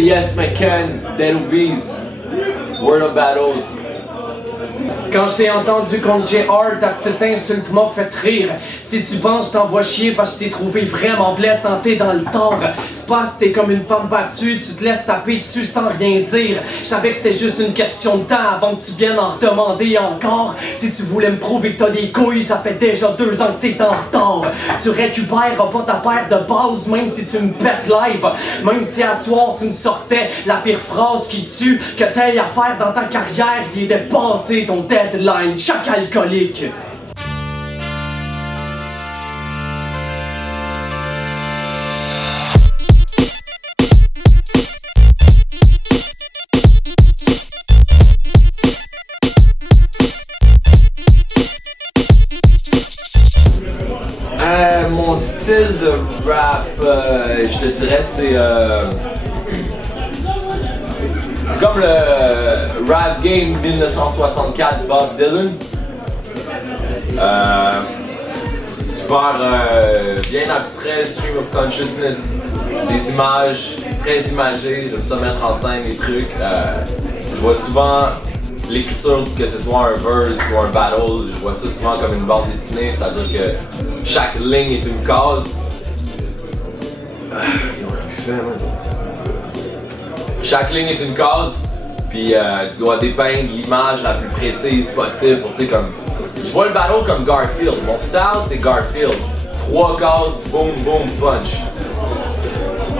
c'est Yes McCann, Dead Obies, Word of Battles. Quand je t'ai entendu contre JR, ta petite insulte m'a fait rire. Si tu penses, je t'envoie chier parce que je t'ai trouvé vraiment blessanté dans le tort. C'est pas si t'es comme une femme battue, tu te laisses taper dessus sans rien dire. Je savais que c'était juste une question de temps avant que tu viennes en redemander encore. Si tu voulais me prouver que t'as des couilles, ça fait déjà 2 ans que t'es en retard. Tu récupéreras pas ta paire de base même si tu me pètes live. Même si à soir tu me sortais la pire phrase qui tue que t'aies à faire dans ta carrière, il est dépassé ton deadline, chaque alcoolique. Mon style de rap, je te dirais, c'est comme le rap game 1964 Bob Dylan. Super bien abstrait, stream of consciousness, des images, très imagées, j'aime ça mettre en scène des trucs. Je vois souvent l'écriture, que ce soit un verse ou un battle, je vois ça souvent comme une bande dessinée, c'est-à-dire que chaque ligne est une case. Chaque ligne est une case, puis tu dois dépeindre l'image la plus précise possible pour, tu sais, comme... Je vois le battle comme Garfield, mon style c'est Garfield. 3 cases, boom, boom, punch.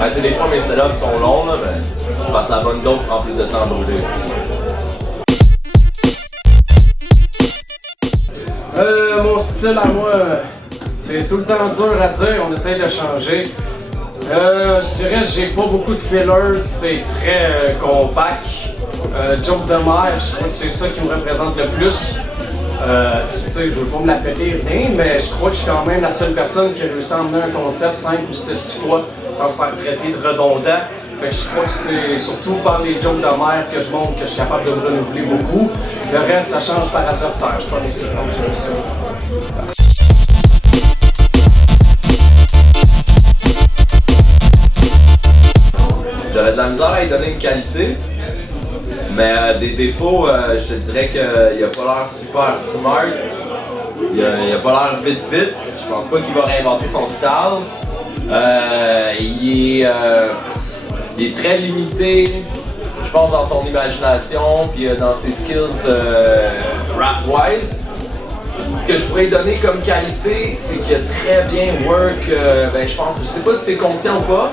Ouais, c'est des fois mes setups sont longs, là, mais je passe la bonne dope en plus de temps brûlé. Mon style à moi, c'est tout le temps dur à dire, on essaye de changer. Je dirais que j'ai pas beaucoup de fillers, c'est très compact. Joke de mer, je crois que c'est ça qui me représente le plus. Tu sais, je veux pas me la péter rien, mais je crois que je suis quand même la seule personne qui a réussi à emmener un concept 5 ou 6 fois sans se faire traiter de redondant. Fait que je crois que c'est surtout par les jokes de mer que je montre que je suis capable de me renouveler beaucoup. Le reste, ça change par adversaire. Je pense que c'est juste ça. J'avais de la misère à y donner une qualité, mais des défauts, je te dirais qu'il a pas l'air super smart, il a pas l'air vite. Je pense pas qu'il va réinventer son style. Il est très limité, je pense, dans son imagination puis dans ses skills rap-wise. Ce que je pourrais lui donner comme qualité, c'est qu'il a très bien work, je pense, je sais pas si c'est conscient ou pas,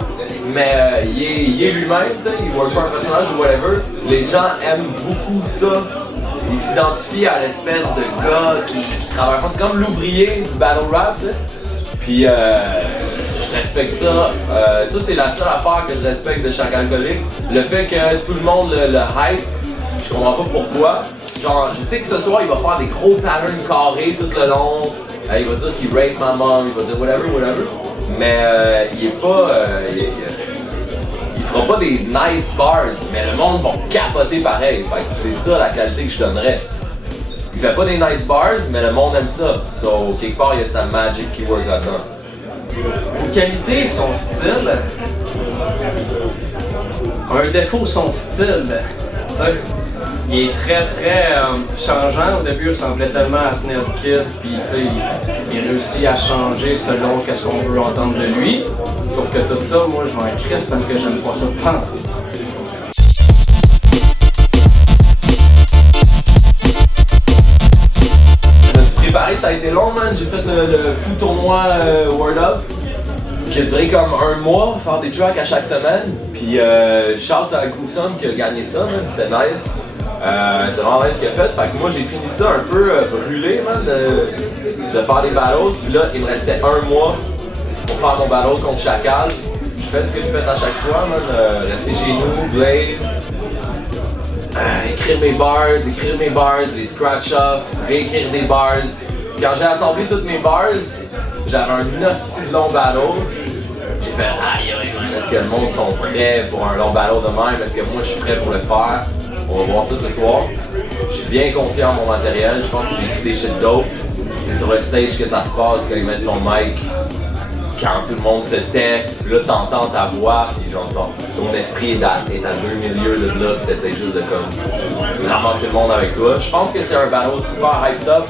mais il est lui-même, il work pas un personnage ou whatever. Les gens aiment beaucoup ça. Ils s'identifient à l'espèce de gars qui travaille pas. C'est comme l'ouvrier du battle rap, t'sais. Puis je respecte ça. Ça, c'est la seule affaire que je respecte de chaque alcoolique. Le fait que tout le monde le hype, je comprends pas pourquoi. Genre, je sais que ce soir, il va faire des gros patterns carrés tout le long. Il va dire qu'il rape ma mom, il va dire whatever. Mais il est pas... il fera pas des nice bars, mais le monde va capoter pareil. Fait que c'est ça la qualité que je donnerais. Il fait pas des nice bars, mais le monde aime ça. So, quelque part, il y a sa magic qui work là-dedans. Une qualité, son style. Un défaut, son style. T'sais, il est très changeant. Au début, il ressemblait tellement à Snell Kid, puis il réussit à changer selon qu'est-ce qu'on veut entendre de lui. Sauf que tout ça, moi, je m'en crisse parce que j'aime pas ça de pantoute. Je me suis préparé, ça a été long, man. J'ai fait le fou tournoi Word Up, qui a duré comme 1 mois, faire des tracks à chaque semaine. Puis shout à Gruesome qui a gagné ça, man. C'était nice. C'est vraiment nice ce qu'il a fait. Fait que moi, j'ai fini ça un peu brûlé, man, de faire des battles. Puis là, il me restait 1 mois pour faire mon battle contre Chacal. J'ai fait ce que j'ai fait à chaque fois, man. Rester chez nous, Blaze, écrire mes bars, les scratch off, réécrire des bars. Quand j'ai assemblé toutes mes bars, j'avais un hostie de long battle. J'ai fait aïe, est-ce que le monde sont prêts pour un long battle de même? Est-ce que moi je suis prêt pour le faire? On va voir ça ce soir. Je suis bien confiant en mon matériel, je pense que j'ai écrit des shit dope. C'est sur le stage que ça se passe quand ils mettent ton mic quand tout le monde se tait, là t'entends ta voix, puis genre ton esprit est à deux milieux de là, puis t'essaies juste de comme ramasser le monde avec toi. Je pense que c'est un battle super hyped up,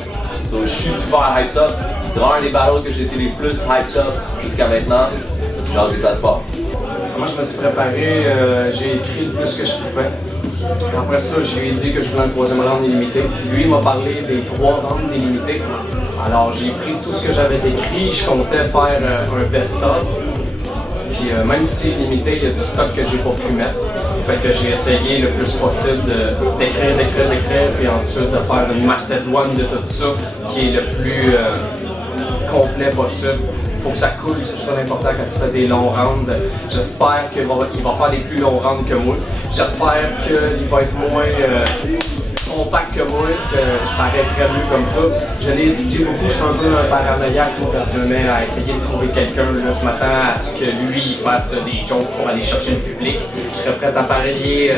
so, je suis super hyped up. C'est vraiment un des battles que j'ai été les plus hyped up jusqu'à maintenant. J'ai hâte que ça se passe. Moi, je me suis préparé, j'ai écrit le plus que je pouvais. Après ça, je lui ai dit que je voulais un troisième round illimité. Lui, il m'a parlé des 3 rounds illimités. Alors, j'ai pris tout ce que j'avais décrit. Je comptais faire un best-of. Puis, même si limité, il y a du stock que j'ai pas pu mettre. Fait que j'ai essayé le plus possible d'écrire, puis ensuite de faire une macédoine de tout ça qui est le plus complet possible. Faut que ça coule, c'est ça l'important quand tu fais des longs rounds. J'espère qu'il va faire des plus longs rounds que moi. J'espère qu'il va être moins compact que moi, que je paraîtrais mieux comme ça. Je l'ai étudié beaucoup, je suis un peu un paranoïaque moi, quand je me mets à essayer de trouver quelqu'un. Je m'attends à ce que lui fasse des jokes pour aller chercher le public. Je serais prêt à parier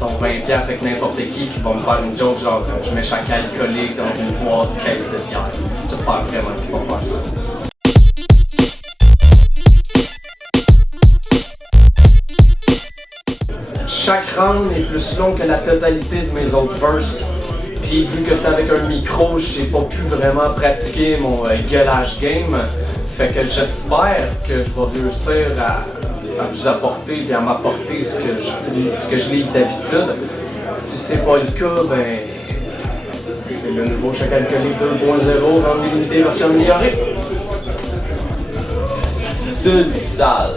ton 20$ avec n'importe qui va me faire une joke genre je mets chaque alcoolique dans une boîte de caisse de bière. J'espère vraiment qu'il va faire ça. Chaque round est plus long que la totalité de mes autres verses. Puis vu que c'est avec un micro, j'ai pas pu vraiment pratiquer mon gueulage game. Fait que j'espère que je vais réussir à vous apporter et à m'apporter ce que je livre d'habitude. Si c'est pas le cas, ben c'est le nouveau Choc Alcoolique 2.0 round illimité version améliorée. Sud sale.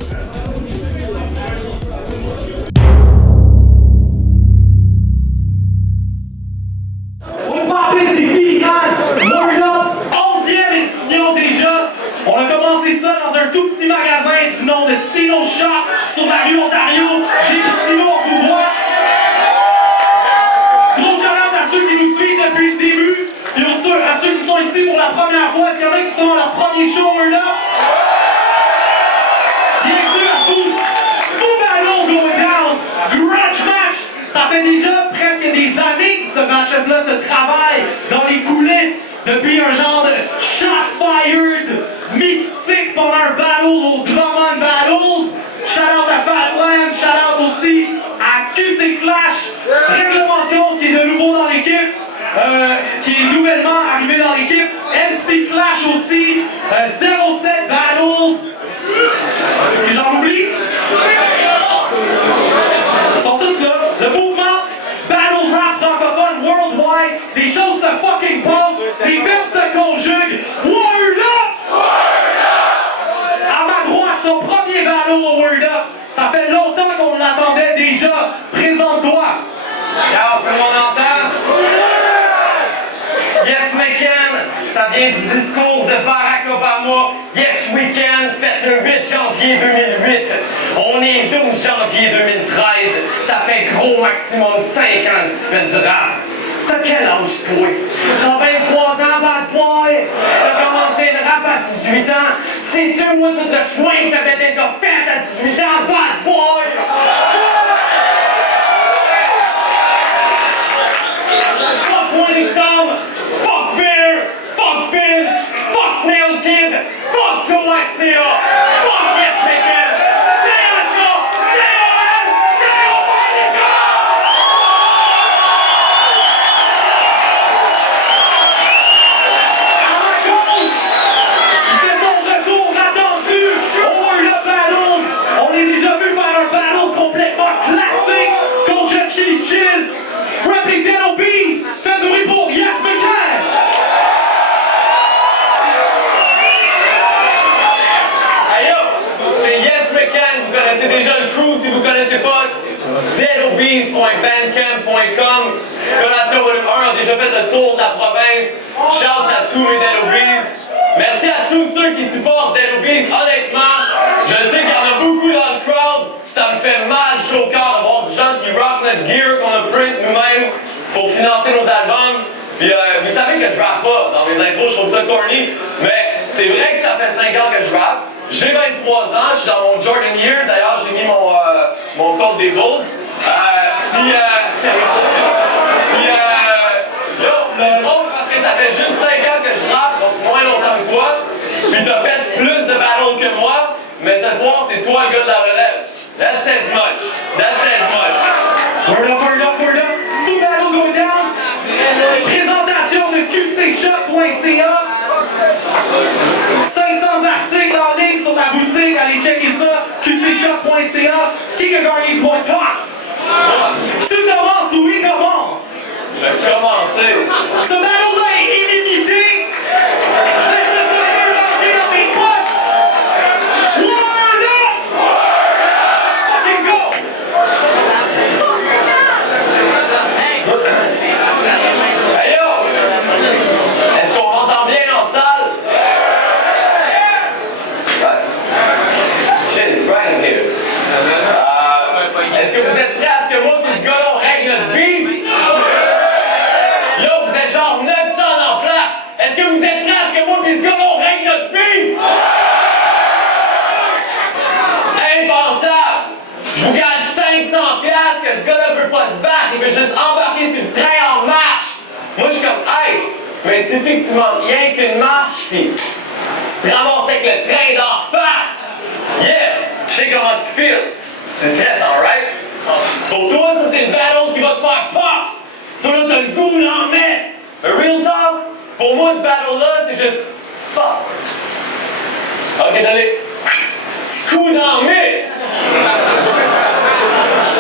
On a commencé ça dans un tout petit magasin du nom de Sino Shop sur la rue Ontario. J'ai Sino, on vous voit. Gros shout-out à ceux qui nous suivent depuis le début. Et à ceux qui sont ici pour la première fois. Est-ce qu'il y en a qui sont à leur premier show, là? Bienvenue à vous. Full battle going down. Grudge match. Ça fait déjà presque des années que ce match-up-là se travaille dans les coulisses depuis un genre de shots fired mystique pendant un battle au Drummond Battles. Shout out à Fatland, shout out aussi à QC Clash, règlement de compte qui est de nouveau dans l'équipe, qui est nouvellement arrivé dans l'équipe. MC Clash aussi, 07 Battles. Est-ce que j'en oublie? Ils sont tous là. Le mouvement Battle Rap francophone worldwide, les choses se fucking passent, les verbes se conjuguent. Word up! À ma droite, son premier battle au Word Up. Ça fait longtemps qu'on l'attendait déjà. Présente-toi. Alors, tout le monde entend? Yes, we can. Ça vient du discours de Barack Obama. Yes, we can. Faites le 8 janvier 2008. On est le 12 janvier 2013. Ça fait gros maximum 5 ans que tu fais du rap. T'as quel âge, toi? T'as 23 ans, bad boy? T'as commencé le rap à 18 ans? Sais-tu, moi, tout le chemin que j'avais déjà fait à 18 ans, bad boy? Fuck 20 Some, fuck Beer, fuck Vince, fuck Snail Kid, fuck Joe Axia, fuck Yes Megan, c'est un show, c'est un les gars! À ma gauche, il fait son retour attendu au Word Up Battles. On est déjà vu faire un battle complètement classique contre Chili Chill. Rapping Dead Obese, faites du bruit pour Yes McCann. Hey yo, c'est Yes McCann, vous connaissez déjà le crew, si vous connaissez pas, deadobese.bandcamp.com. Collation Volume 1 a déjà fait le tour de la province. Shouts à tous mes Dead Obese. Merci à tous ceux qui supportent Dead Obese. Honnêtement, je sais qu'il y en a beaucoup dans le crowd. Ça me fait mal chaud au cœur de voir des gens qui rock notre gear qu'on a print nous-mêmes pour financer nos albums. Puis vous savez que je rappe pas dans mes intros, je trouve ça corny. Mais c'est vrai que ça fait 5 ans que je rappe. J'ai 23 ans, je suis dans mon Jordan Year. D'ailleurs, j'ai mis mon code des Bulls. C'est drôle parce que ça fait juste 5 ans que je rappe, donc moins longtemps que toi. Puis t'as fait plus de battles battle que moi, mais ce soir, c'est toi le gars de la relève. That says much. That says much. Word up, word up, word up. Full battle going down. Présentation de qcshop.ca. 500 articles en ligne sur la boutique. Allez checker ça. qcshop.ca. Qui a gagné le point toss? Tu commences ou il commence? Je vais commencer. Ce battle-là est illimité. Je laisse le timer ranger dans mes poches. Word up! Let's fucking go! Hey yo! Est-ce qu'on m'entend bien en salle? Shit, it's bright in here. Est-ce que vous êtes prêts à ce que moi et ce gars-là on règle notre beef? Yo, vous êtes genre 900 en place! Est-ce que vous êtes prêts à ce que moi et ce gars-là on règle notre beef? Impensable! Je vous gage 500$ que ce gars-là veut pas se battre, il veut juste embarquer sur le train en marche! Moi je suis comme, hey, mais il suffit que tu manques rien qu'une marche, pis tu te ramasses avec le train d'en face! Yeah! Je sais comment tu files! C'est stressant, right? Pour toi, ça c'est le battle qui va te faire pop! Ça là, t'as le goût d'en mettre! A real talk, pour moi, ce battle-là, c'est juste pop! Ok, j'allais. Petit coup d'en mettre!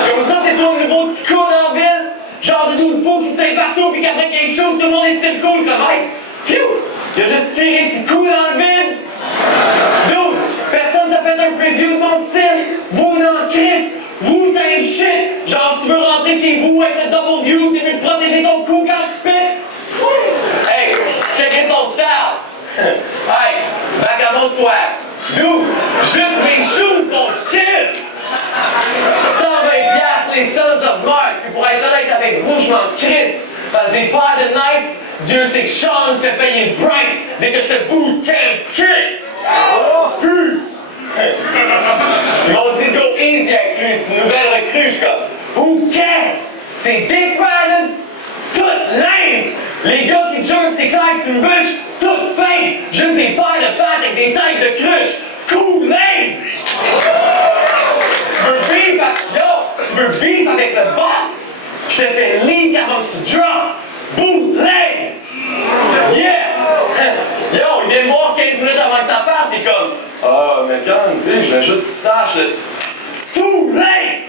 Comme ça, c'est toi le nouveau petit coup dans la ville? Genre de tout le fou qui te sait partout, pis qu'après quelque chose, tout le monde est style cool comme hey! Phew! Il a juste tiré ce coup dans le vide! Dude! Personne t'a fait un preview de mon style! Vous dans Chris! Wu-Tang shit! Genre si tu veux rentrer chez vous avec le W, t'es mieux de protéger ton cou quand je spit! Hey! Checkez son style! Hey! Back à mon swag! Dude! Juste mes shoes sont kiss! 120$ les Sons of Mars, puis pour être honnête avec vous, je m'en crisse! Parce que des paires de Nights, Dieu sait que Sean fait payer le price dès que je te bootcamp kick! Ils m'ont dit go easy avec lui, c'est une nouvelle recrue, je suis comme who cares? C'est Dick Riders, toutes lame! Les gars qui jurent c'est clair que tu me bûches, toutes fake! Juste des paires de pattes avec des têtes de cruche, cool lame! Tu veux beef avec le boss? Je te fais leak avant que tu drop! Bootleg! Yeah! Yo, il vient me voir 15 minutes avant que ça parte, t'es comme ah, mais quand, tu sais, je veux juste que tu saches. Too late!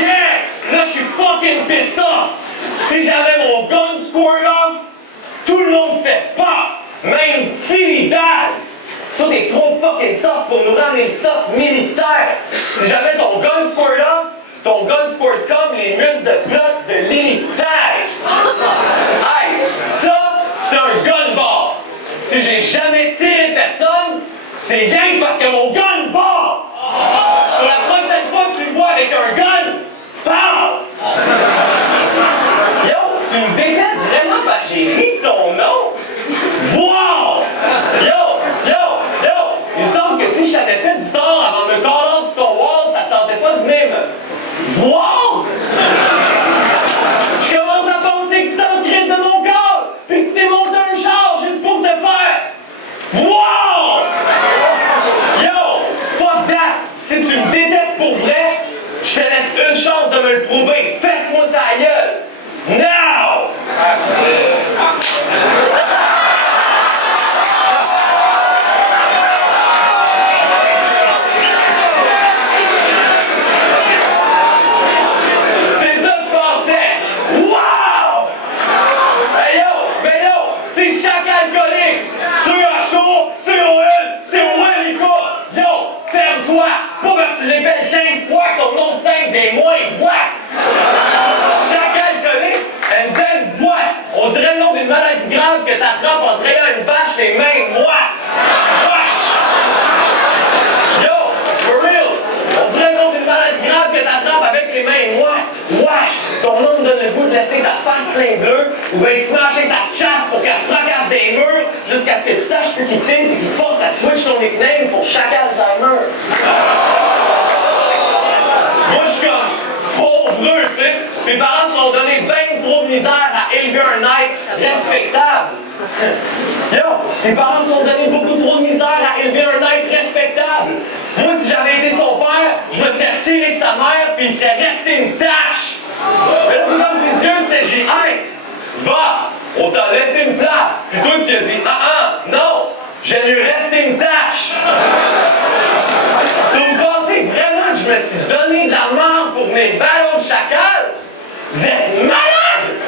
Yeah! Là, je suis fucking pissed off! Si jamais mon gun squirt off, tout le monde se fait pop! Même Philly Daz! Tout est trop fucking soft pour nous rendre les stops militaires! Si jamais ton gun squirt off, ton gun squirt comme les muscles de bloc de l'unitaire! Hey! Ça, c'est un gun ball! Si j'ai jamais tiré personne, c'est rien parce que mon gun ball! Sur la prochaine fois que tu me vois avec un gun, pow! Yo, tu me détestes vraiment parce que j'ai ri de ton nom? Wow! Yo! Il me semble que si je t'avais fait du tort avant de me call sur ton wall, ça te tentait pas de venir me voir! Je commence à penser que tu t'en crises de mon corps! Puis que tu t'es monté un char juste pour te faire! Wow! Yo! Fuck that! Si tu me détestes pour vrai, je te laisse une chance de me le prouver! Fesse-moi sa gueule! Now! C'est pas parce que tu l'épelles 15 fois que ton nom de scène vient moins whack! Chaque alcoolique, and then what? On dirait le nom d'une maladie grave que t'attrapes en trayant une vache les mains moites! Wesh! Yo, for real! On dirait le nom d'une maladie grave que t'attrapes avec les mains moites! Wesh! Ton nom me donne le goût de laisser ta face plein bleu ou bien de smasher ta chasse pour qu'elle se fracasse des murs jusqu'à ce que tu saches plus qui t'aime et qu'il te force à switch ton nickname pour chaque Alzheimer! Moi, je suis comme pauvre, tu sais. Ses parents se sont donné bien trop de misère à élever un être. Reste Yo, tes parents se sont donné beaucoup trop de misère à élever un être respectable. Moi, si j'avais été son père, je me serais tiré de sa mère puis il serait resté une tâche. Mais là, c'est comme si Dieu s'était dit, hey, va, on t'a laissé une place. Puis toi, tu as dit, non, j'aime mieux rester une tâche. Si vous pensez vraiment que je me suis donné de la merde pour mes ballons de chacal, vous êtes malades!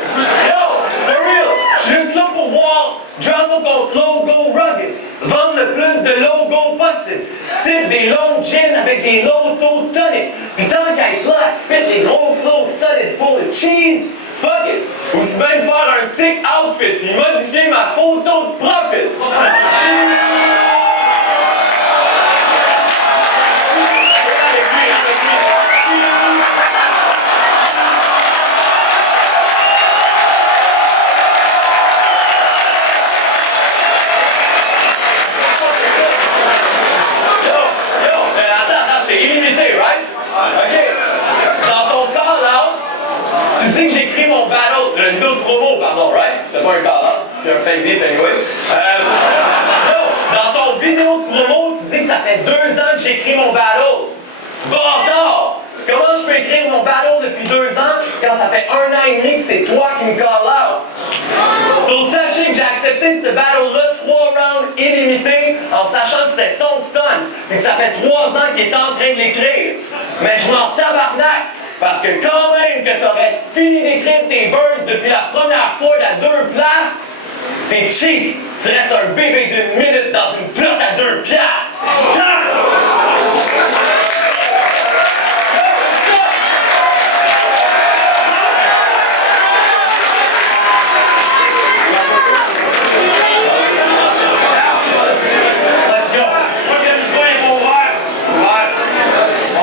Yo, for real, je suis juste là pour voir Drama contre Logo Rugged. Vendre le plus de logos possible. Cible des longs gins avec des low-taux tonic. Puis tant qu'à être là à spit les gros flows solid pour le cheese, fuck it. Aussi bien faire un sick outfit puis modifier ma photo de profil. Une vidéo de promo, pardon, right? C'est pas un call-out, c'est un fake beef anyway. Dans ton vidéo de promo, tu dis que ça fait 2 ans que j'écris mon battle. Bâtard! Comment je peux écrire mon battle depuis 2 ans quand ça fait 1 an et demi que c'est toi qui me call out? So, sachez que j'ai accepté ce battle-là 3 rounds illimités en sachant que c'était son stun et que ça fait 3 ans qu'il est en train de l'écrire. Mais je m'en tabarnak! Parce que quand même que t'aurais fini d'écrire tes verses depuis la première fois à 2 places, t'es cheap. Tu restes un bébé d'1 minute dans une plotte à 2 piastres. Let's go.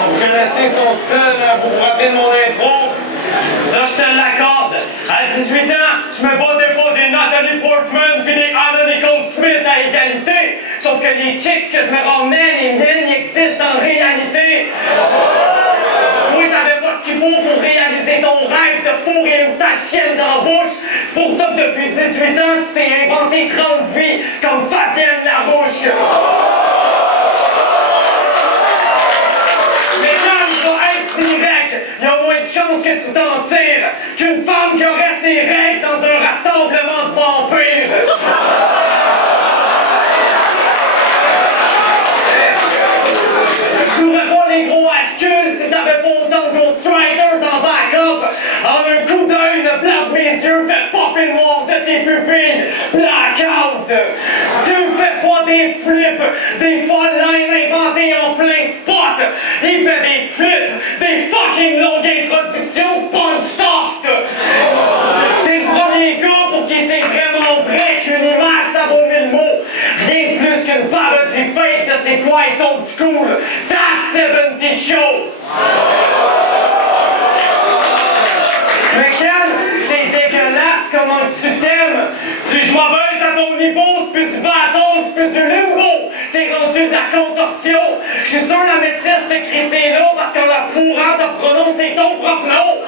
Vous connaissez son style, vous vous rappelez de mon intro? Ça, je te l'accorde. À 18 ans, je me battais pas des Natalie Portman pis des Anna Nicole Smith à égalité. Sauf que les chicks que je me ramenais, les miennes, ils existent en réalité. Toi, t'avais pas ce qu'il faut pour réaliser ton rêve de fourrer une sale chienne dans la bouche. C'est pour ça que depuis 18 ans, tu t'es inventé 30 vies comme Fabienne Larouche. Direct, il y a moins de chances que tu t'en tires qu'une femme qui aurait ses règles dans un rassemblement de vampires. Tu jouerais pas les gros Hercules si t'avais pas autant de gros strikers en backup. En un coup d'œil, ne plante mes yeux, fais popper le noir de tes pupilles. Blackout. Tu fais pas des flips, des folles lines inventées en plein spot. Il fait des flips, des fucking longues introductions punch soft. T'es le premier gars pour qui c'est vraiment vrai qu'une image ça vaut 1000 mots. Rien de plus qu'une parodie fake de c'est quoi être old school. That 70 show. Mais Ken, c'est dégueulasse comment tu t'aimes. Si je m'abaisse à ton niveau, c'est plus du bâton, c'est plus du limbo. C'est rendu de la contorsion. Je suis sûr la métisse t'a crissé là parce qu'en la fourrant t'as prononcé ton propre nom.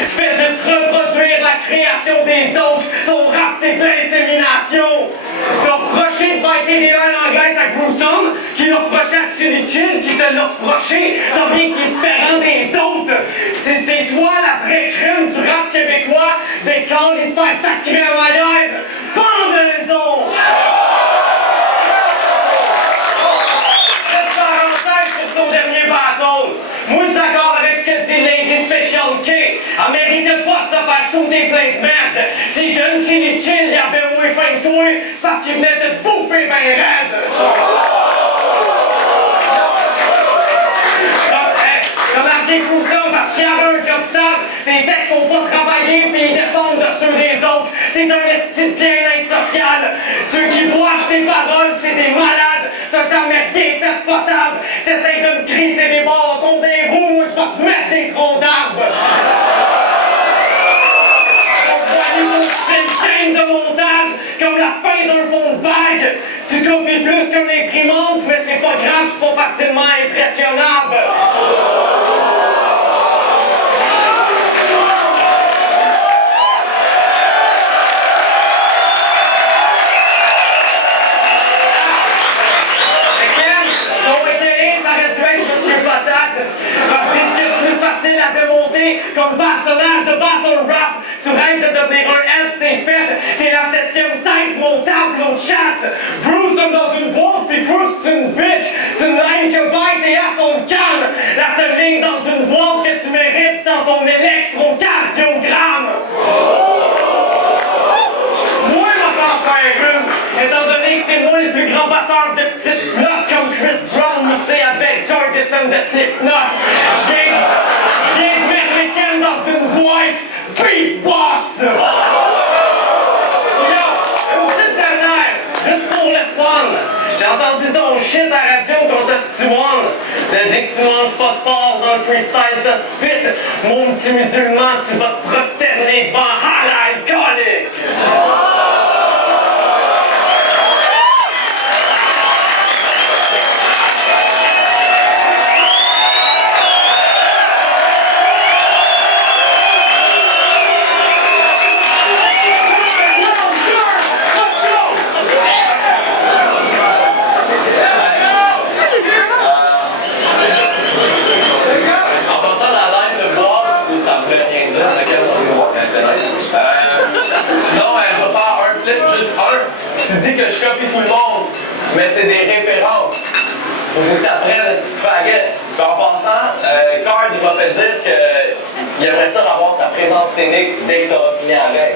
Tu fais juste reproduire la création des autres. Ton rap, c'est de l'insémination. T'as reproché de baiter des lines anglaises à Gruesome, qui l'a reproché à Chili Chill, qui te l'a reproché. T'as bien qui est différent des autres. Si c'est toi la vraie crème du rap québécois, décolle et se faire ta crémaillère. Pendaison! Cette parenthèse sur son dernier battle. Moi, je suis d'accord avec ce que dit Lady Special K. Elle méritait pas de se faire shooter plein de merde. Si jeune Chili Chill y avait moins faim que toi, c'est parce qu'il venait de te bouffer ben raide. T'as marqué Gruesome parce qu'il y avait un job stable. Tes textes sont pas travaillés pis ils dépendent de ceux des autres. T'es un esti de bien-être social. Ceux qui boivent tes paroles, c'est des malades. T'as jamais rien fait potable. T'essayes de me crisser des bâtons des roues, moi je vais te mettre des troncs d'arbres. pas grave, je suis pas facilement impressionnable. Parce que c'est ce qui est le plus facile à démonter comme personnage de battle rap. Tu rêves de devenir un head, c'est fait. T'es la 7e tête montable, l'autre chasse. Bruce comme dans une boîte, pis Bruce c'est une bitch. C'est une ligne que bite et à son calme. La seule ligne dans une boîte que tu mérites dans ton électrocardiogramme. Moi, ma t'en faire une, étant donné que c'est moi le plus grand batteur de petites notes comme Chris Brown mixé avec Jordison de Slipknot. Je viens de mettre les cannes dans une boîte beatbox. Yo, une petite dernière, juste pour le fun. J'ai entendu ton shit à la radio contre Stewan. T'as dit que tu manges pas de porc dans le freestyle de spit. Mon petit musulman, tu vas te prosterner devant halal alcoolique. Tu dis que je copie tout le monde, mais c'est des références. Faut que t'apprennes à ce petit faggot. En passant, Card il m'a fait dire qu'il aimerait ça avoir sa présence scénique dès que t'auras fini avec.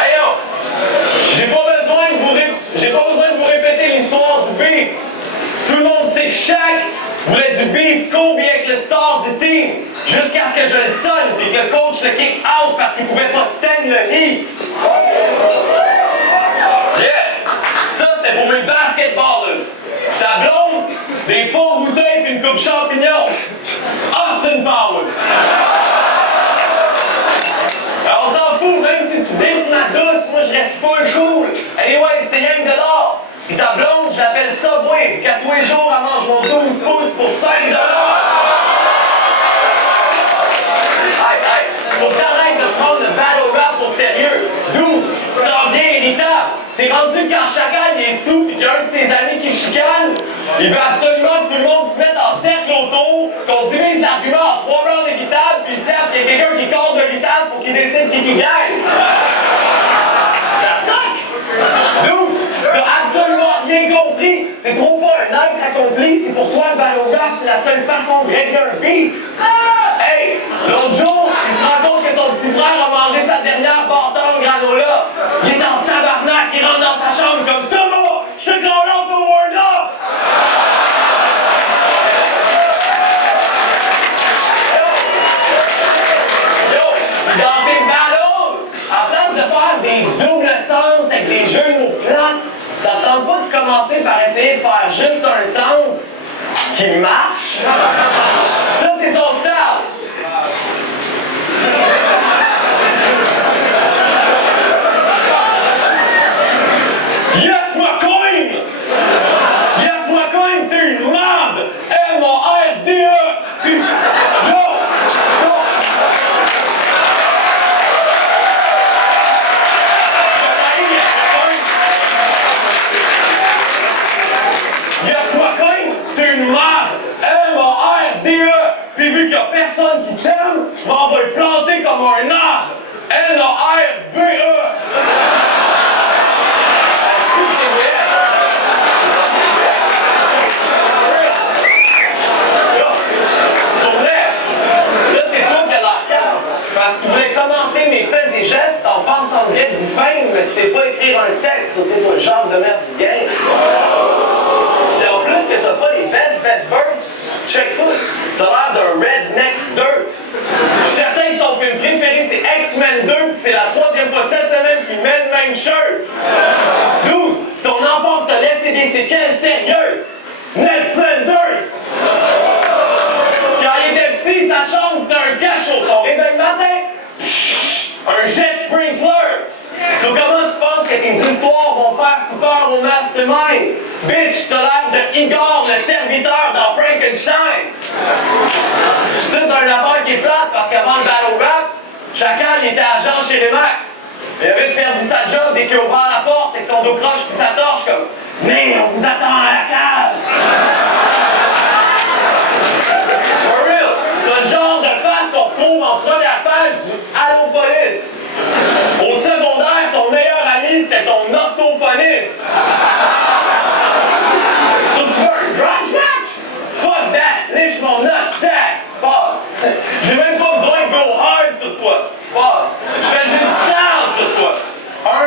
Hey yo! J'ai pas besoin de vous répéter l'histoire du beef. Tout le monde sait que Shaq voulait du beef Kobe avec le star du team. Jusqu'à ce que je le sonne et que le coach le kick out parce qu'il pouvait pas stand le heat. Yeah! Ça, c'était pour mes basketballers. Ta blonde, des fonds de bouteille puis une coupe champignon. Austin Powers. Alors, on s'en fout, même si tu disses ma douce, moi je reste full cool. Anyway, c'est rien que de l'or. Pis ta blonde, je l'appelle Subway, vu qu'à tous les jours, elle mange mon 12 pouces pour 5$. Faut que t'arrêtes de prendre le battle rap au sérieux. D'où ça en vient irritable. C'est rendu quand Chacal il est sous pis qu'un de ses amis qui chicane, il veut absolument que tout le monde se mette en cercle autour, qu'on divise l'argument en 3 rounds équitables pis il dit à ce qu'il y a quelqu'un qui corde le vitesse pour qu'il décide qui gagne. Ça soque! D'où t'as absolument rien compris. T'es trop pas un être accompli si pour toi le battle rap c'est la seule façon de régler un beef. Hey! L'autre jour, il se rend compte que son petit frère a mangé sa dernière bâton de granola. Il est en tabarnak, il rentre dans sa chambre comme Thomas, je te grande au Word Up! Yo! Dans tes battles, à place de faire des doubles sens avec des jeux de mots plates, ça te tente pas de commencer par essayer de faire juste un sens qui marche? Ça, c'est son style! Yes, ma coin! Yes, ma coin, t'es une merde! M-A-R-D-E! Yo! Yes, ma coin, t'es une merde! M-A-R-D-E! Puis vu qu'il y a personne qui t'aime, on va le planter comme un arbre! N-A-R-B-E! Parce que tu voulais commenter mes faits et gestes en pensant bien du fame, mais tu sais pas écrire un texte, ça c'est toi le genre de merde du game. Et en plus que t'as pas les best verses, check tout, t'as l'air d'un redneck dirt. Je suis certain que son film préféré c'est X-Men 2 pis que c'est la 3e fois cette semaine qu'il met le même shirt. Dude, ton enfance t'a laissé des séquelles sérieuses. Ned Flanders! Quand il était petit, sa chambre c'était un cachot. Son réveil matin, un jet sprinkler. So comment tu penses que tes histoires vont faire super Bitch, t'as l'air de Igor, le serviteur dans Frankenstein. Ça, c'est une affaire qui est plate parce qu'avant le battle rap, Chacal, il était agent chez Remax. Il avait perdu sa job dès qu'il a ouvert la porte avec son dos croche puis sa torche comme « Venez, on vous attend à la cave! » For real! T'as le genre de face qu'on retrouve en première page du Allo Police. Au secondaire, ton meilleur ami, c'était ton orthophoniste. So tu veux un grudge match? Fuck that! Liche mon nutsack! Pause. J'ai même pas besoin de go hard sur toi. Pause. Je fais juste style sur toi.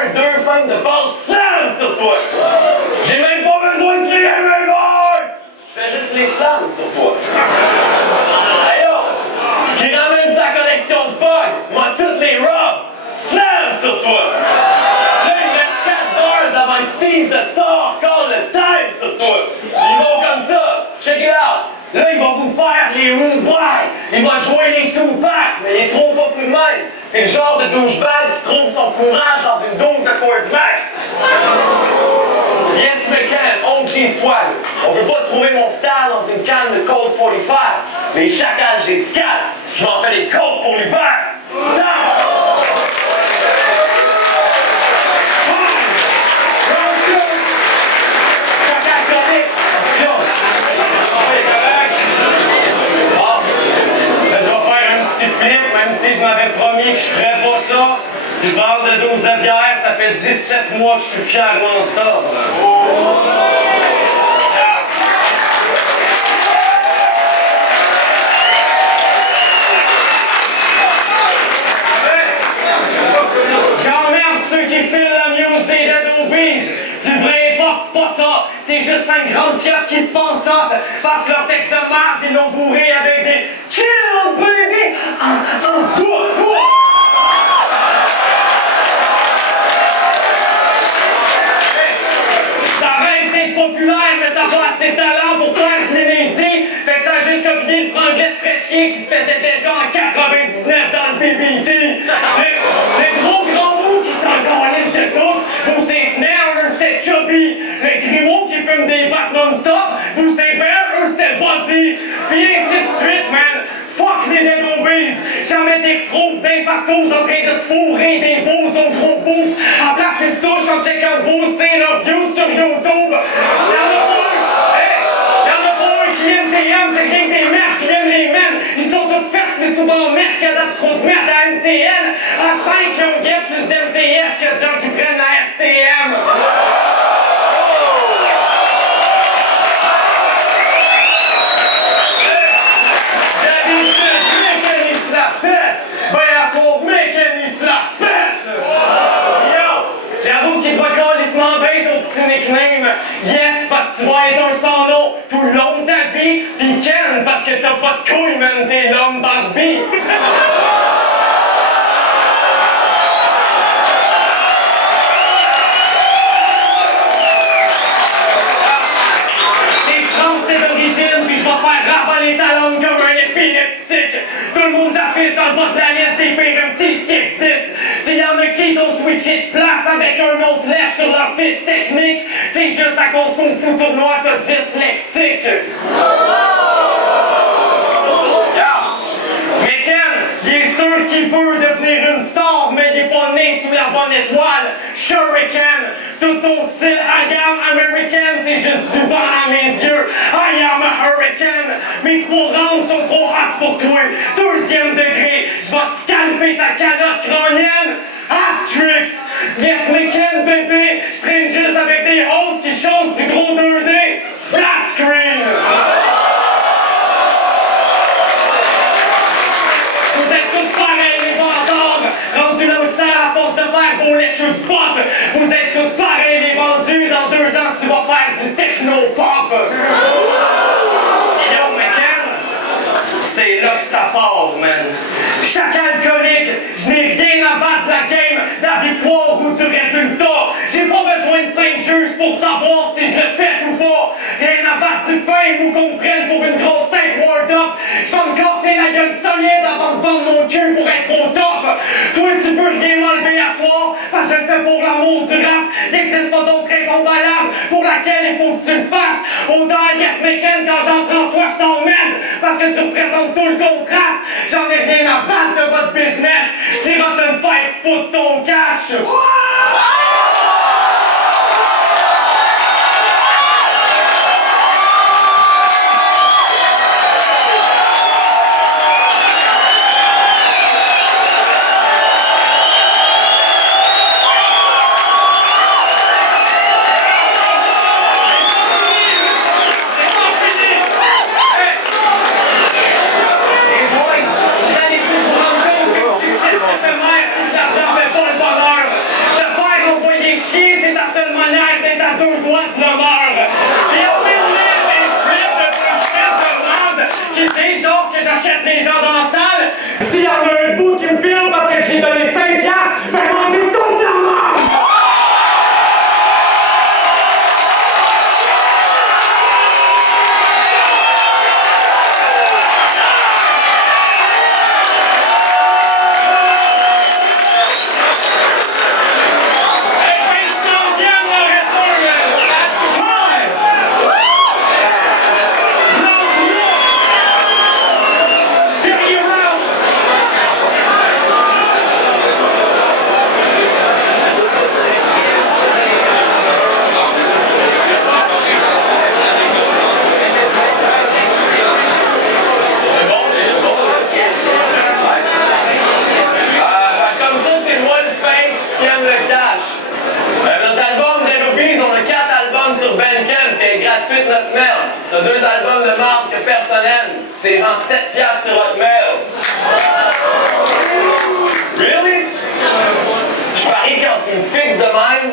1, 2, fin de passe, slam sur toi. J'ai même pas besoin de crier mes boys! Je fais juste les slams sur toi. Hey yo! Qui ramène sa collection de bugs, moi toutes les robes, slam sur toi. Là, il me laisse 4 bars avant que Steve de Thor call le time sur toi. Ils vont comme ça. Check it out. Là, il va vous faire les rude boys. Il va jouer les Tupac, mais il est trop pas fou de même. T'es le genre de douchebag qui trouve son courage dans une dose de Coors Light. Yes, McCann, OG swag. On peut pas trouver mon style dans une canne de Colt 45. Mais Chacal, j'ai scat. Je m'en fais des côtes pour l'hiver. Même si je m'avais promis que je ferais pas ça, tu parles de 12 de bière, ça fait 17 mois que je suis fièrement sobre. J'emmerde ceux qui filent la muse des Dead Obies. Du vrai hip-hop, c'est pas ça. C'est juste 5 grandes fiottes qui se pensent hot. Parce que leur texte de merde, ils l'ont bourré avec des Chill, baby! Ça rêve d'être populaire, mais ça n'a pas assez de talent pour faire l'inédit. Fait que ça a juste copié le franglais de fraîchier qui se faisait déjà en 99 dans le BBT. Les gros grands mots qui s'en calissent de tout. Vous c'est Snare, eux c'était Chubby. Les Grimaud qui fument des battes non-stop. Vous c'est Bear, eux c'était Buzzy. Pis ainsi de suite, man. Fuck les Dead Obies! Jamais t'y retrouves des partos en train de se fourrer des beaux aux gros boots. En place, ils se touchent en checkant boosting leurs views sur YouTube. Y'en a pas un! Hey! Y'en a pas un qui aime TM, c'est rien que des merdes qui aiment les men. Ils sont tous faits plus souvent merde qu'il y a trop de merde à MTN. À 5, ils ont get plus d'MTS que de gens qui prennent la STM. La pète! Ben à son mec, il se la pète! Yo! J'avoue qu'il doit calissement bête au petit nickname. Yes, parce que tu vas être un sans nom tout le long de ta vie. Pis Ken, parce que t'as pas de couilles, man, t'es l'homme Barbie. T'es français d'origine, pis je vais faire rabaler ta langue comme un épileptique. Tout le monde t'affiche dans le bas de la liste des pires MCs qui existent. S'il y en a qui t'ont switché de place avec un autre lettre sur leur fiche technique, c'est juste à cause qu'au foot tournoi t'as dyslexique. Mais Ken, il est sûr qu'il peut devenir une star, mais il est pas né sous la bonne étoile. Shuriken, tout ton style I am American, c'est juste du vent à mes yeux. I am a hurricane. Mes 3 rounds sont trop hot pour toi. 2e degré, je vais te scalper ta calotte crânienne. Hat-tricks! Yes, McCann, bébé! Je traîne juste avec des hosts qui chaussent du gros 2D. Flat screen! Vous êtes tous pareils, les vantards! Rendus là où ça à force de faire vos lécheux de potes! Vous êtes tous pareils, les vendus! Dans 2 ans, tu vas faire du techno-pop! Yo, McCann! C'est là que ça part, man! Chaque alcoolique, je n'ai rien à battre la game, la victoire ou du résultat. J'ai pas besoin de 5 juges pour savoir si je le pète ou pas. pas. Rien à battre du fame ou qu'on me prenne pour une grosse tête word up. J'vais me casser la gueule solide avant de vendre mon cul pour être au top. Toi, tu peux rien m'enlever à soir parce que je le fais pour l'amour du rap. Il n'existe pas d'autre raison valable pour laquelle il faut que tu le fasses. Autant à Guess Weekend quand Jean-François je t'emmène parce que tu représentes tout le contraste. J'en ai rien à battre de votre business. T'iras te faire foutre ton cash. J'achète les gens dans la salle. S'il y en a un de vous qui me filme parce que j'ai donné 5$, ben mangez tout de la merde! Notre merde. T'as 2 albums de marque que personne aime. T'es vends 7$ sur votre merde. Really? Je parie quand tu me fixes de même,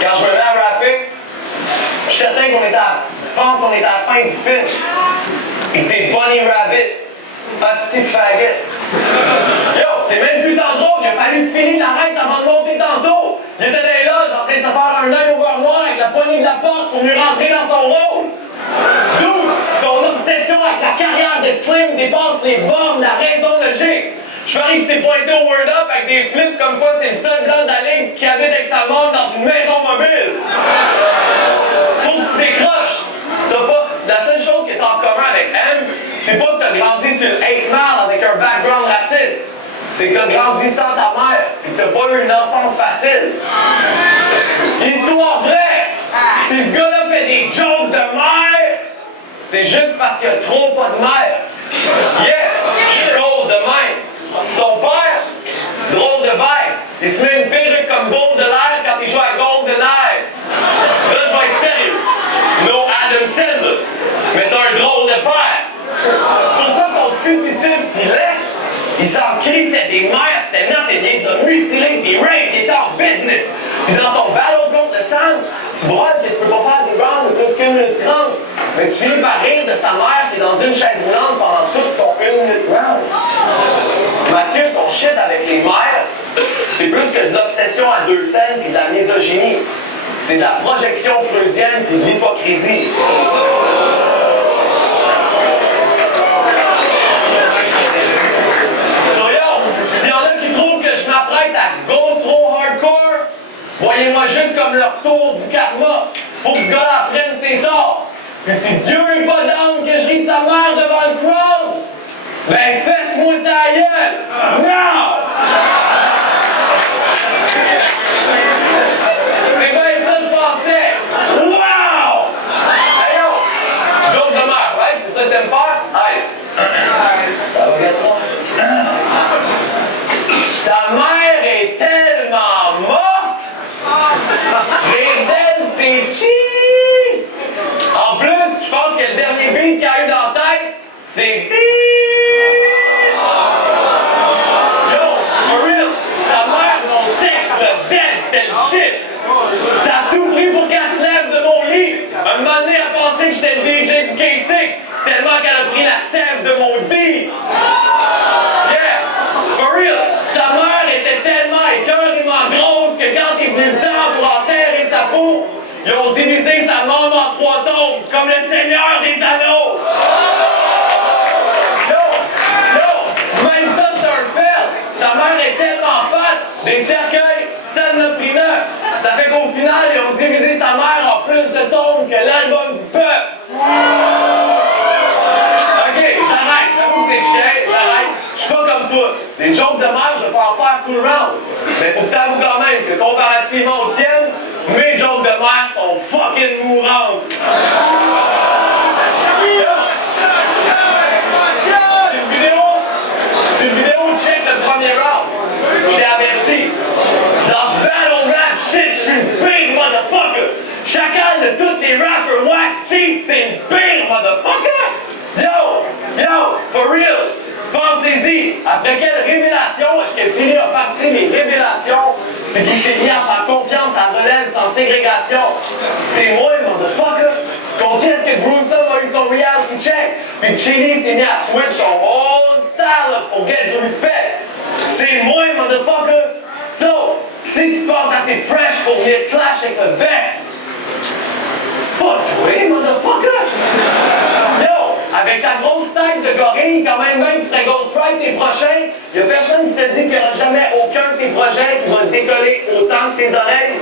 quand je me mets à rapper, je suis certain qu'on est tu penses qu'on est à la fin du film. Et que t'es Bunny Rabbit. Hostie de faggot. Yo, c'est même plus tant drôle. Il a fallu que Philly l'arrête avant de monter tantôt. Il était dans les loges en train de se faire un œil au beurre noir avec la poignée de la porte pour mieux rentrer dans son rôle. D'où ton obsession avec la carrière de Slim dépasse les bornes de la raison logique. Je parie que c'est pointé au Word Up avec des flips comme quoi c'est le seul blanc de la ligue qui habite avec sa mère dans une maison mobile. Faut que tu décroches. La seule chose que t'as en commun avec M, c'est pas que t'as grandi sur 8 Mile avec un background raciste. C'est que t'as grandi sans ta mère et que t'as pas eu une enfance facile. Histoire vraie! Si ce gars-là fait des jokes de mère, c'est juste parce qu'il a trop pas de mère. Yeah! Je suis cold de même. Son père, drôle de verre. Il se met une perruque comme Baudelaire quand il joue à GoldenEye. Là, je vais être sérieux. No Adam Sandler. Mais t'as un drôle de père. C'est pour ça qu'on fugitif pis Lex, il s'en crie, c'est des mères, c'était notre et il les a mutilés pis rape, il était en business. Pis dans ton battle contre le Sam, tu brodes que tu peux pas faire des rounds de plus qu'1 minute 30. Mais tu finis par rire de sa mère qui est dans une chaise roulante pendant tout ton 1 minute round. Mathieu, ton shit avec les mères, c'est plus que de l'obsession à 2 scènes pis de la misogynie. C'est de la projection freudienne pis de l'hypocrisie. S'il y en a qui trouvent que je m'apprête à go trop hardcore, voyez-moi juste comme le retour du karma. Faut que ce gars-là apprenne ses torts. Puis si Dieu est pas down que je ris de sa mère devant le crowd, ben fesse-moi sa gueule! Now! C'est bien ça que je pensais! Wow! Hey yo! Joke de mère, right? C'est ça que t'aimes faire? Allez! Ça va être bon. Ta mère est tellement morte! Rire d'elle, c'est cheap! En plus, je pense que le dernier beat qu'elle a eu dans la tête, c'est... Yo! Mais faut que t'avoues quand même que comparativement aux tiennes, mes jokes de mère sont fucking mourantes. C'est une vidéo, check le premier round. J'ai averti. Dans ce battle rap shit, je suis une big motherfucker. Chacal de tous les rappers whack cheap, t'es une big motherfucker. Yo, for real. Pensez-y, après quelle révélation est-ce que Philly a parti les révélations et qu'il s'est mis à faire confiance à relève sans ségrégation? C'est moi, motherfucker. Quand est-ce que Gruesome a eu son reality check? Puis Chili s'est mis à switch son whole style pour get du respect. C'est moi, motherfucker. So, si tu penses assez fresh pour venir clash avec le best, pas toi, motherfucker. Yo, avec ta grosse tête de gorille, quand même tu ferais Ghostwrite tes prochains, y'a personne qui te dit qu'il n'y aura jamais aucun de tes projets qui va te décoller autant que tes oreilles.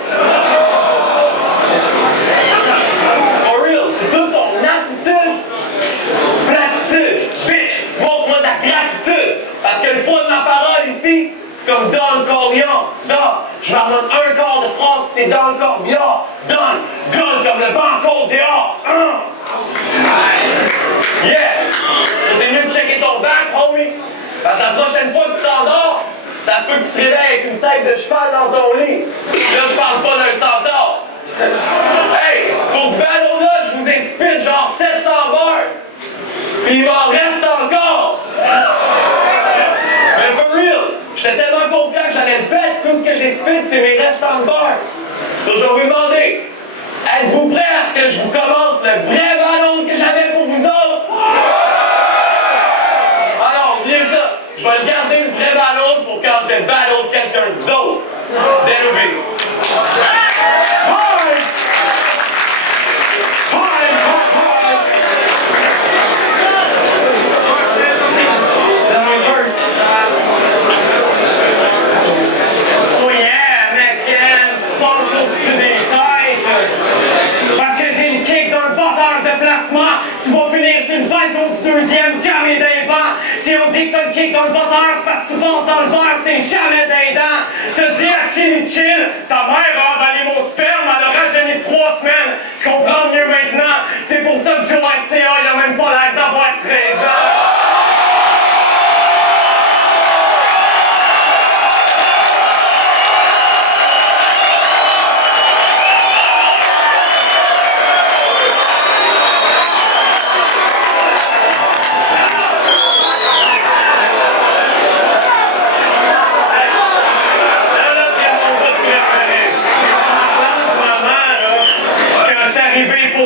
For real, c'est toute ton attitude, platitude, bitch, montre-moi ta gratitude, parce que le poids de ma parole ici, c'est comme Don Corleone. Je m'abonne un quart de phrase, t'es dans le corbillard. Don, gueule comme le vent cold dehors. Yeah! T'es mieux de checker ton back, homie. Parce que la prochaine fois que tu t'endors, ça se peut que tu te réveilles avec une tête de cheval dans ton lit. Là, je parle pas d'un centaure. Hey, pour ce battle-là, je vous ai spit genre 700 bars. Puis il m'en reste encore. Mais for real, j'étais tellement confiant que j'allais le pète. Tout ce que j'ai spit, c'est mes restants de bars. So, je vais vous demander, êtes-vous prêts à ce que je vous commence le vrai ballon que j'avais pour vous autres? Alors, bien ça, je vais le garder le vrai ballon pour quand je vais battle quelqu'un d'autre. Dead Oh yeah, McCann, tu penches au-dessus des têtes. Parce que j'ai une kick d'un batteur de placement, tu vas finir sur une balle contre du deuxième, jamais d'un banc. Si on dit que t'as une kick dans le batteur, c'est parce que tu penses dans le beurre, t'es jamais d'un dent. T'as dit à Chili Chill, ta mère a avalé mon sperme, elle a rajeuni 3 semaines. Je comprends mieux maintenant, c'est pour ça que Joe RCA, il a même pas l'air d'avoir 13 ans.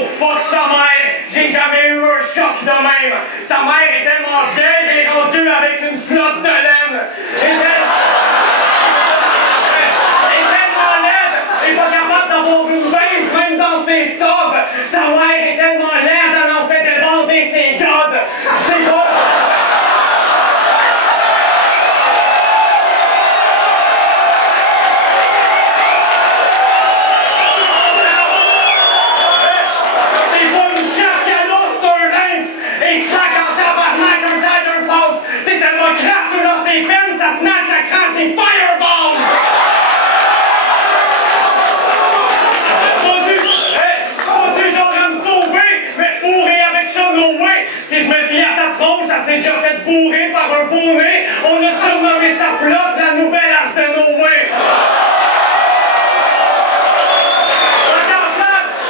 Fuck sa mère, j'ai jamais eu un choc de même. Sa mère est tellement vieille, elle est rendue avec une flotte de laine. Elle est tellement laide, elle est pas capable d'avoir une baisse même dans ses subs. Ta mère est tellement laide, elle en fait débander ses godes. C'est quoi? C'est tellement crasseux dans ses peines, ça snatch à crash des fireballs! J'suis pas dû genre à me sauver, mais fourrer avec ça, no way! Si je me fie à ta tronche, ça s'est déjà fait bourrer par un poney, on a surnommé sa flotte la nouvelle arche de no way!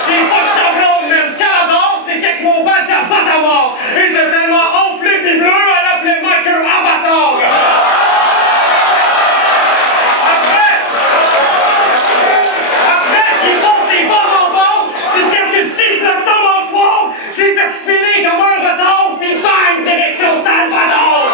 J'ai pas que ça blonde, man! Ce qu'elle adore, c'est qu'avec mon badge à bat à mort! Il était tellement enflé pis bleu, elle appelait Michael Avatar! Après, il passe ses bords en bord, c'est ce que je dis, je le sens mâchoire! Je l'ai fait piler comme un retard, pis bang, direction Salvador!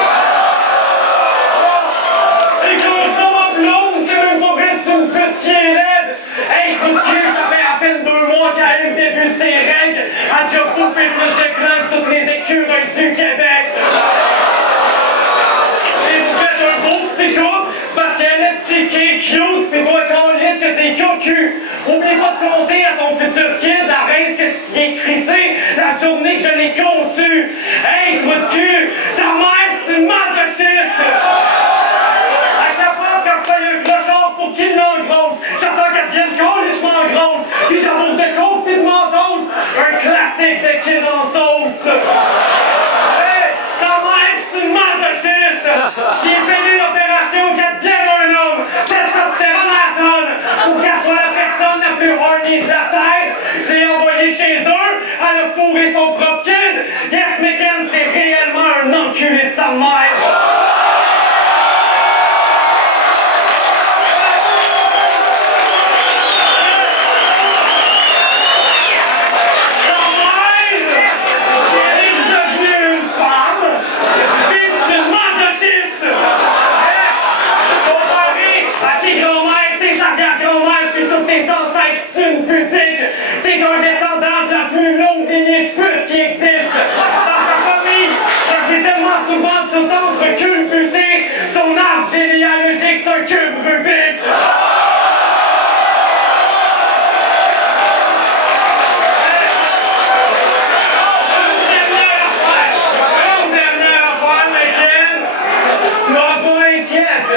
C'est que comme ma blonde, c'est même pas vrai, c'est une pute qui est laide! Hey, je de cul, ça fait à peine 2 mois qu'elle a eu le début de ses règles. Elle a déjà coupé plus de glands que toutes les écureuils du Québec. Si vous faites un beau petit couple, c'est parce qu'elle est stickée, cute, pis toi, calisse que t'es cocu. Oublie pas de compter à ton futur kid la race que je t'y ai crissé la journée que je l'ai conçu. Hey, trou de cul, ta mère, c'est une masochiste. Elle est capable quand je paye un clochard pour sauce, puis j'amour de coke pis de mentos, un classique de kid en sauce. Hey, ta mère, c'est une masochiste. J'y ai payé l'opération qu'elle devienne un homme. Testostérone à la tonne. Pour qu'elle soit la personne la plus horny de la terre. Je l'ai envoyé chez eux. Elle a fourré son propre kid. Yes, McKen, c'est réellement un enculé de sa mère. Tes ancêtres, c'est une putique. T'es un descendant de la plus longue lignée de pute qui existe. Dans sa famille, ça c'est tellement souvent tout entre culbuté. Son arbre généalogique, c'est un cube Rubik. Une dernière affaire, McKen. Sois pas inquiète.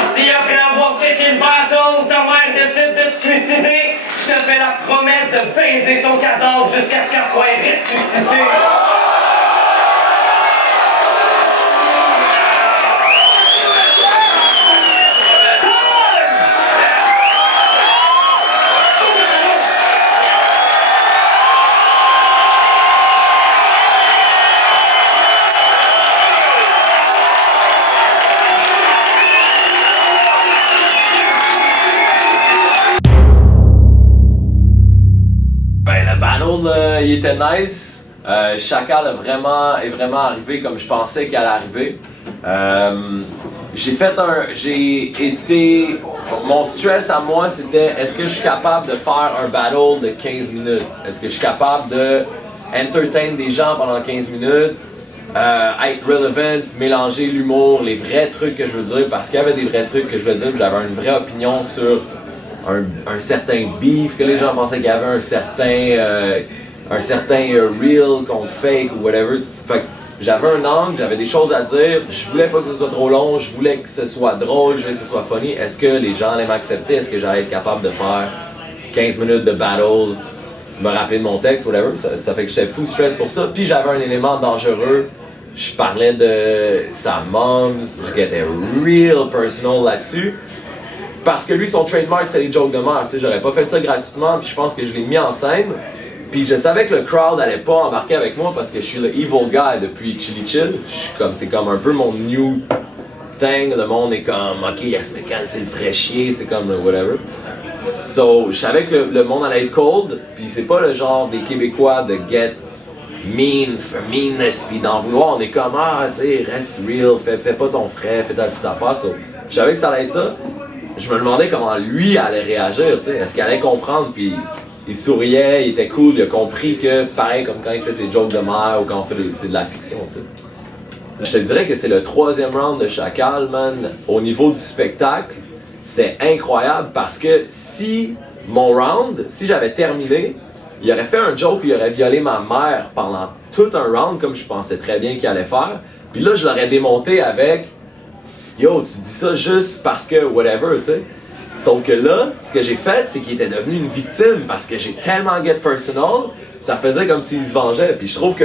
Si après avoir checké le battle, ta mère décide de se suicider, je te fais la promesse de baiser son cadavre jusqu'à ce qu'elle soit ressuscitée. Il était nice. Chacal est vraiment arrivé comme je pensais qu'il allait arriver. Mon stress à moi c'était est-ce que je suis capable de faire un battle de 15 minutes? Est-ce que je suis capable de entertain des gens pendant 15 minutes? Être relevant, mélanger l'humour, les vrais trucs que je veux dire, parce qu'il y avait des vrais trucs que je veux dire, j'avais une vraie opinion sur un certain beef, que les gens pensaient qu'il y avait un certain real contre fake ou whatever. Fait que j'avais un angle, j'avais des choses à dire, je voulais pas que ce soit trop long, je voulais que ce soit drôle, je voulais que ce soit funny. Est-ce que les gens allaient m'accepter? Est-ce que j'allais être capable de faire 15 minutes de battles, me rappeler de mon texte, whatever? Ça fait que j'étais full stress pour ça. Puis j'avais un élément dangereux. Je parlais de sa mom, j'étais real personal là-dessus. Parce que lui, son trademark, c'est les jokes de merde. J'aurais pas fait ça gratuitement, puis je pense que je l'ai mis en scène. Puis je savais que le crowd allait pas embarquer avec moi parce que je suis le evil guy depuis Chili Chill. C'est comme un peu mon new thing. Le monde est comme, ok, Yes McKen, c'est le fraîchier, c'est comme whatever. So, je savais que le monde allait être cold, puis c'est pas le genre des Québécois de get meanness, puis d'en vouloir. On est comme, tu sais, reste real, fais pas ton frais, fais ta petite affaire. So, je savais que ça allait être ça. Je me demandais comment lui allait réagir, tu sais. Est-ce qu'il allait comprendre, puis il souriait, il était cool, il a compris que, pareil comme quand il fait ses jokes de mer ou quand on fait c'est de la fiction, tu sais. Je te dirais que c'est le 3e round de Chacal, man. Au niveau du spectacle, c'était incroyable parce que si j'avais terminé, il aurait fait un joke où il aurait violé ma mère pendant tout un round, comme je pensais très bien qu'il allait faire. Puis là, je l'aurais démonté avec yo, tu dis ça juste parce que whatever, tu sais. Sauf que là, ce que j'ai fait, c'est qu'il était devenu une victime parce que j'ai tellement get personal, ça faisait comme s'il se vengeait. Puis je trouve que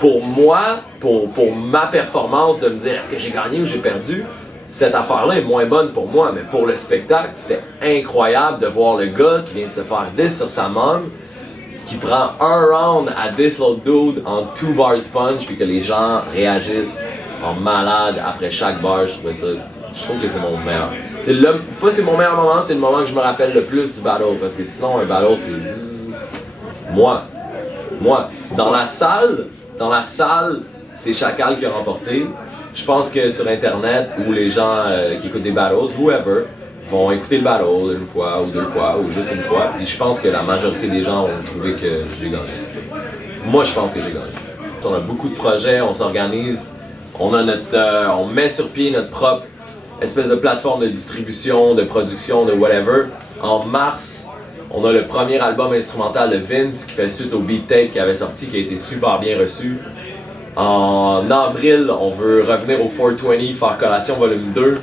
pour moi, pour ma performance de me dire est-ce que j'ai gagné ou j'ai perdu, cette affaire-là est moins bonne pour moi. Mais pour le spectacle, c'était incroyable de voir le gars qui vient de se faire diss sur sa mom, qui prend un round à diss l'autre dude en 2 bars punch, puis que les gens réagissent en malade après chaque bar. Je trouve que c'est mon meilleur. C'est mon meilleur moment, c'est le moment que je me rappelle le plus du battle, parce que sinon un battle c'est moi. Dans la salle, c'est Chacal qui a remporté. Je pense que sur internet, où les gens qui écoutent des battles, whoever, vont écouter le battle une fois ou 2 fois ou juste une fois, et je pense que la majorité des gens ont trouvé que j'ai gagné. Moi je pense que j'ai gagné. On a beaucoup de projets, on s'organise, on met sur pied notre propre espèce de plateforme de distribution, de production, de whatever. En mars, on a le premier album instrumental de Vince qui fait suite au Beat Tape qui avait sorti, qui a été super bien reçu. En avril, on veut revenir au 420, faire collation volume 2,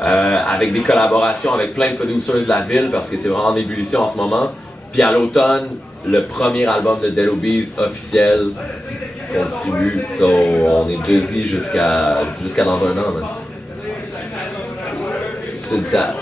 avec des collaborations avec plein de producers de la ville parce que c'est vraiment en ébullition en ce moment. Puis à l'automne, le premier album de Dead Obies officiel qu'on distribue. So, on est busy jusqu'à dans un an, man. C'est ça.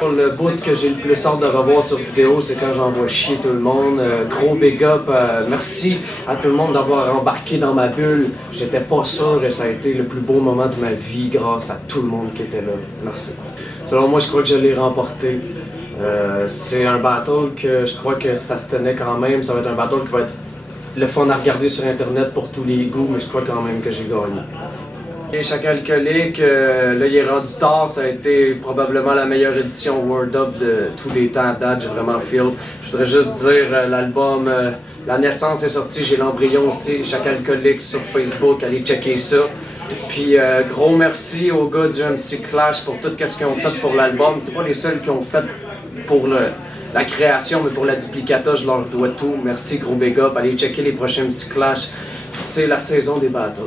Le bout que j'ai le plus hâte de revoir sur vidéo, c'est quand j'envoie chier tout le monde. Gros big up. Merci à tout le monde d'avoir embarqué dans ma bulle. J'étais pas sûr et ça a été le plus beau moment de ma vie grâce à tout le monde qui était là. Merci. Selon moi, je crois que je l'ai remporté. C'est un battle que je crois que ça se tenait quand même. Ça va être un battle qui va être le fun à regarder sur internet pour tous les goûts, mais je crois quand même que j'ai gagné. Et Chacal Alcoolique, là il est rendu tard, ça a été probablement la meilleure édition Word Up de tous les temps à date, j'ai vraiment feel. Je voudrais juste dire, l'album La Naissance est sorti, j'ai l'embryon aussi, Chacal Alcoolique sur Facebook, allez checker ça. Puis gros merci aux gars du MC Clash pour tout ce qu'ils ont fait pour l'album. C'est pas les seuls qui ont fait pour la création, mais pour la duplicata, je leur dois tout. Merci, gros big up, allez checker les prochains MC Clash, c'est la saison des battles.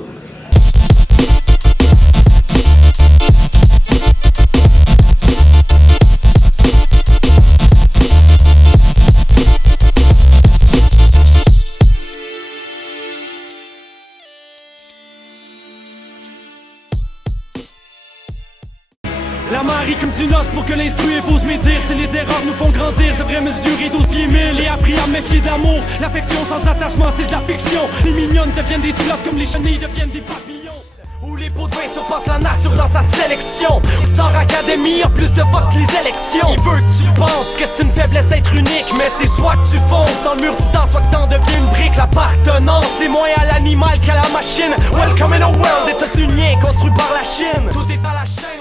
La marie comme du noce pour que l'instru épouse mes dires. Si les erreurs nous font grandir, j'aimerais mesurer 12 pieds 1000. J'ai appris à me méfier de l'amour, l'affection sans attachement c'est de la fiction. Les mignonnes deviennent des slots comme les chenilles deviennent des papillons. Où les pots de vin surpassent la nature dans sa sélection. Star Academy a plus de votes que les élections. Il veut que tu penses que c'est une faiblesse être unique, mais c'est soit que tu fonces dans le mur du temps, soit que t'en deviens une brique. L'appartenance c'est moins à l'animal qu'à la machine. Welcome in a world états-uniens construit par la Chine. Tout est à la chaîne.